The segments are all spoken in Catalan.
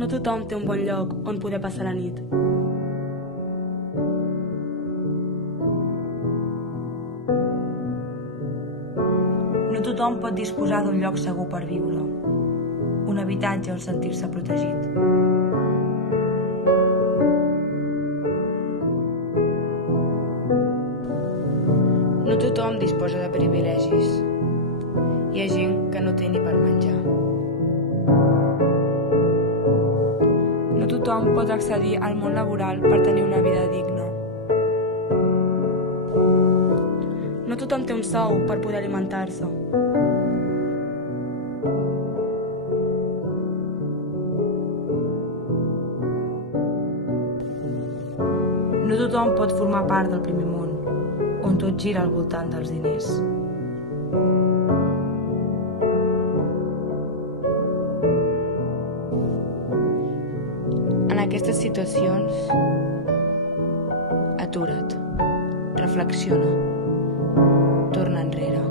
No tothom té un bon lloc on poder passar la nit. No tothom pot disposar d'un lloc segur per viure, un habitatge on sentir-se protegit. No tothom disposa de privilegis. Hi ha gent que no té ni per menjar. No tothom pot accedir al món laboral per tenir una vida digna. No tothom té un sou per poder alimentar-se. No tothom pot formar part del primer món, on tot gira al voltant dels diners. En aquestes situacions, atura't, reflexiona, torna enrere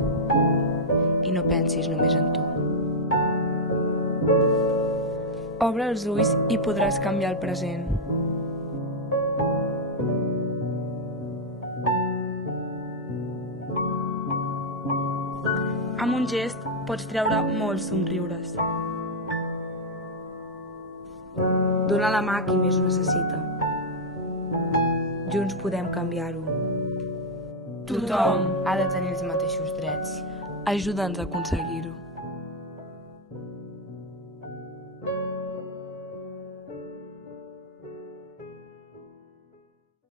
i no pensis només en tu. Obre els ulls i podràs canviar el present. Amb un gest pots treure molts somriures. Dona la mà a qui més ho necessita. Junts podem canviar-ho. Tothom ha de tenir els mateixos drets. Ajuda'ns a aconseguir-ho.